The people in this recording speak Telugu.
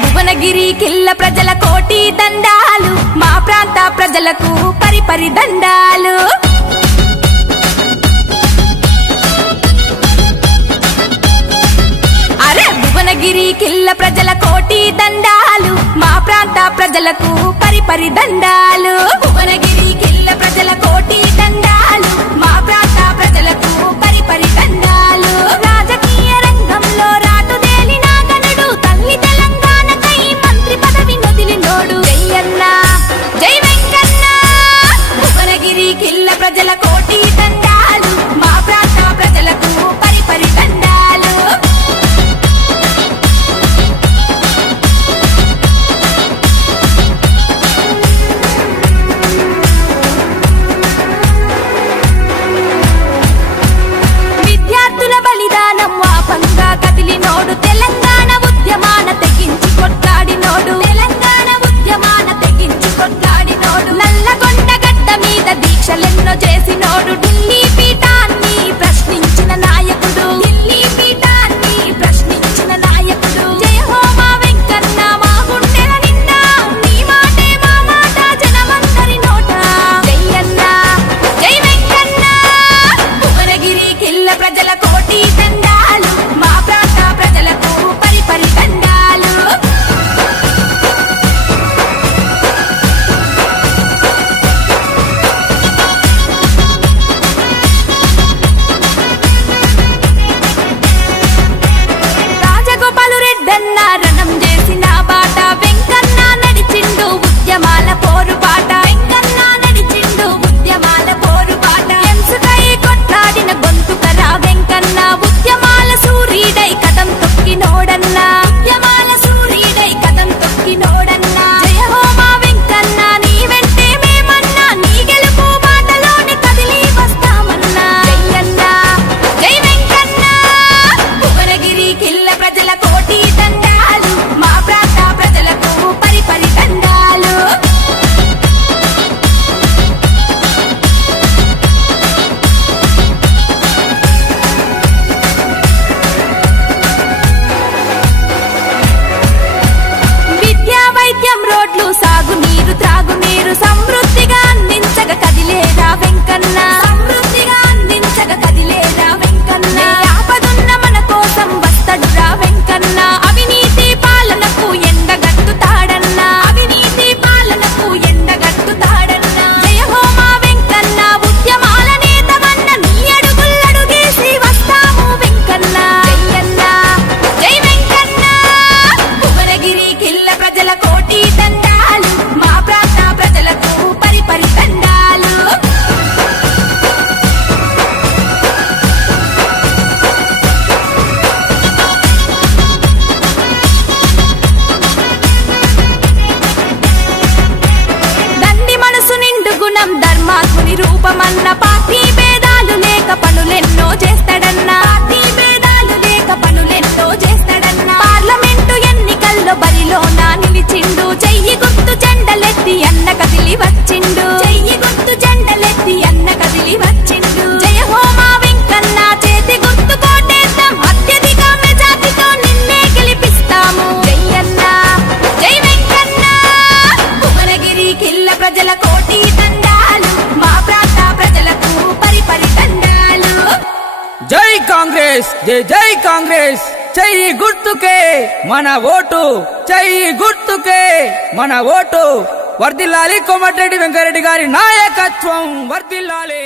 భువనగిరి కిల్ల ప్రజల కోటి దండాలు, మా ప్రాంత ప్రజలకు పరిపరి దండాలు. అరే భువనగిరి కిల్ల ప్రజల కోటి దండాలు, మా ప్రాంత ప్రజలకు పరిపరి దండాలు. భువనగిరి కిల్ల ప్రజల కోటి దండాలు, మా ప్రాంత ప్రజలకు పరిపరి దండాలు. రాజకీయ రంగంలో రాటుదేలిన గనుడు, తల్లి తెలంగాణకై మంత్రి పదవి నొదిలినోడు. జయన్న జై వెంకన్న. భువనగిరి కిల్ల ప్రజల కోటి దండాలు, మా ప్రాంత ప్రజలకు పరిపరి దండాలు. విద్యార్థుల బలిదానం వాపంగా కదిలినోడు, తెలంగాణ ఉద్యమాన తెగించి కొట్లాడినోడు. తెలంగాణ ఉద్యమాన తెగించి కొట్లాడినోడు. నల్లగొండ గడ్డ మీద దీక్షలెన్నో చేసినోడు. ఢిల్లీ పీఠాన్ని ప్రశ్నించిన నాయకుడు. ఢిల్లీ పీఠాన్ని ప్రశ్నించిన నాయకుడు. జయ హో మా వెంకన్న, మా గుండెల నిండా నీ మాటే మా మాట, జనమందరి నోట. జయన్న జై వెంకన్న. భువనగిరి కిల్ల ప్రజల కోటి దండాలు, మా ప్రాంత ప్రజలకు పరిపరి దండాలు. రాజగోపాలు రెడ్డన్న రణం చేసిన బాట, వెంకన్న నడిచిండు ఉద్యమాల పోరుబాట. వెంకన్న నడిచిండు ఉద్యమాల పోరుబాట. ఎంసుకై కొట్లాడిన గొంతుకరా వెంకన్న, ఉద్యమాల సూరీడై కదం తొక్కినోడన్న. ఉద్యమాల సూరీడై కదం తొక్కినోడన్న. జయ హో మా వెంకన్న, నీ వెంటే మేమన్నా, నీ గెలుపు బాటలోనే కదిలి వస్తామన్నా. జయన్న జై వెంకన్న. భువనగిరి కిల్ల ప్రజల కోటి దండాలు, మా ప్రాంత ప్రజలకు పరిపరి దండాలు. విద్యా వైద్యం రోడ్లు సాగునీరు త్రాగునీరు సమృద్ధిగా అందించగ కదిలేరా వెంకన్న. సమృద్ధిగా అందించగ కదిలేరా వెంకన్న. ఆపదున్న మన కోసం వస్తడురా వెంకన్న. అవినీతి పాలనకు ఎండగట్టుతాడన్న. అవినీతి పాలనకు ఎండగట్టుతాడన్న. జయ హో మా వెంకన్న, ఉద్యమాల నేతవన్న, నీ అడుగుల్లడుగేసి వస్తాము వెంకన్న. జయన్న జై వెంకన్న. భువనగిరి కిల్ల ప్రజల కోటి దండాలు, మా ప్రాంత ప్రజలకు పరిపరి దండాలు. దండి మనసు నిండు గుణం, ధర్మాత్ముని రూపమన్న. పార్టీ భేదాలు లేక పనులెన్నో చేస్తాడన్న. పార్టీ భేదాలు లేక పనులెన్నో చేస్తాడన్న. పార్లమెంటు ఎన్నికల్లో బరిలోన నిలిచిండు. చెయ్యి గుర్తు జెండలెత్తి అన్న కదిలి వచ్చిండు. చెయ్యి గుర్తు జెండలెత్తి అన్న కదిలి వచ్చిండు. జయ హో మా వెంకన్న, చేతి గుర్తు కోటేద్దాం, అత్యధిక మెజార్టీతో నిన్నే గెలిపిస్తాము. జయన్న జై వెంకన్న. భువనగిరి కిల్ల ప్రజల కోటి దండాలు, మా ప్రాంత ప్రజలకు పరిపరి దండాలు. జై కాంగ్రెస్, జై జై కాంగ్రెస్. చెయ్యి గుర్తుకే మన ఓటు, చెయ్యి గుర్తుకే మన ఓటు. వర్ధిల్లాలి కోమటిరెడ్డి వెంకరెడ్డి గారి నాయకత్వం, వర్ధిల్లాలి.